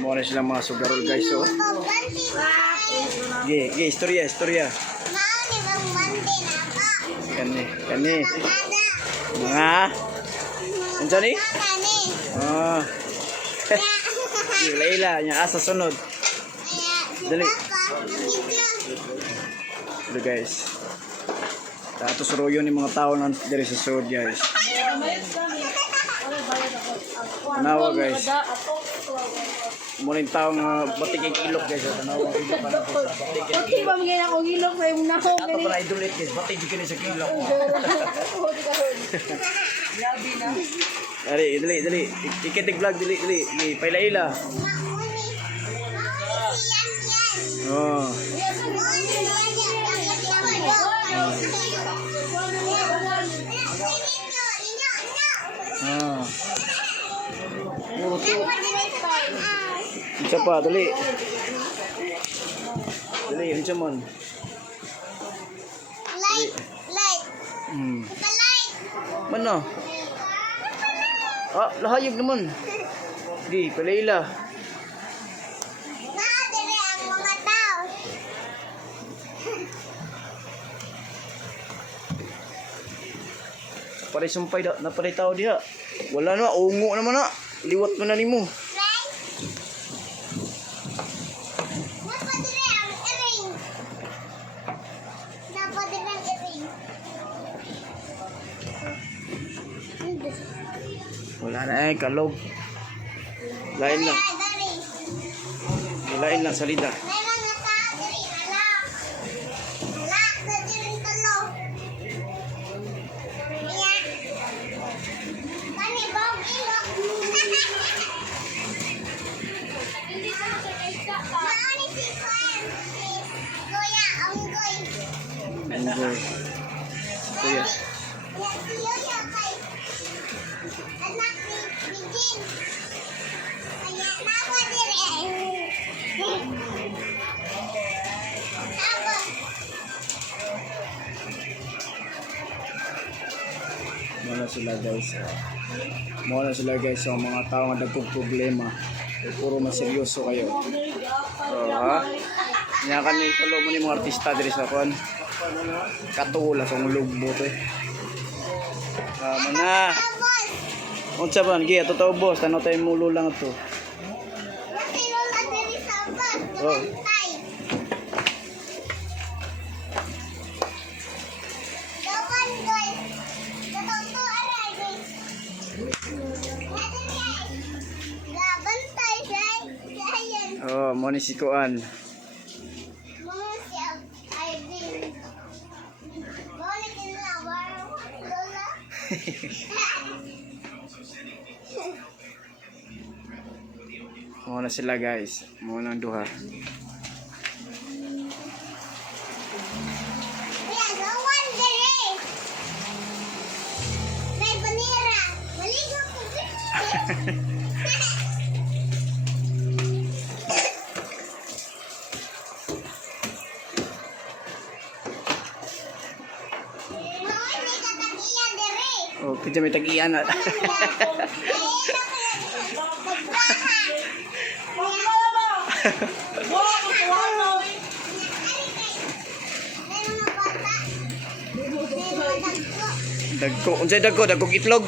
Muna silang mga sugarol guys. So. Istorya. Kani. Mga. Andiyan ni? Laila, yung asa sunod. Dali. Dali guys. Tapos royo ni mga tao na dari sa sunod guys. Tanawa guys. Muna yung tao nga batik yung ilok guys. Tanawa ang ilok. Batik ba mga akong ilok sa yung nako? Ato pa na idulit guys. Batik yung kini sa ilok. Grabe na. Dali. Ikitig vlog, dali. Pailaila. Oh. Puro to. Isa pa, dali. Dali, unsa man. Light. Mana? Lahayag naman. Di, palaila. Nakadiri ang mga tao. Paray sumpay da, naparay tao diha. Wala na, ungo naman na. Liwat mo na nimo. Napadiri ang iring. Wala na kalog. Lain lang salida. May mga tao diri, alak. Alak na diri tulo. Iya. Kani bawang ilok. Maani si Kuya. Kuya, unggoy. Unggoy. Kuya. Kuya kay. Anak ni Jin. Kaya nawa diri. Muna sila guys sa mga tao nga dagkog problema. Puro maseryoso kayo. So, nya kani tulo mo ni mga artista diri sa kon. Katula sa lugbo to. Mana. Unsa ba gi ato to boss, tanaw tay mulo lang to. Oh. Oh, mo ni si Kuan. Mo na sila guys. Mo nang duha. Oh, kita may tag-iyan na. Dagko, unsay dagko itlog.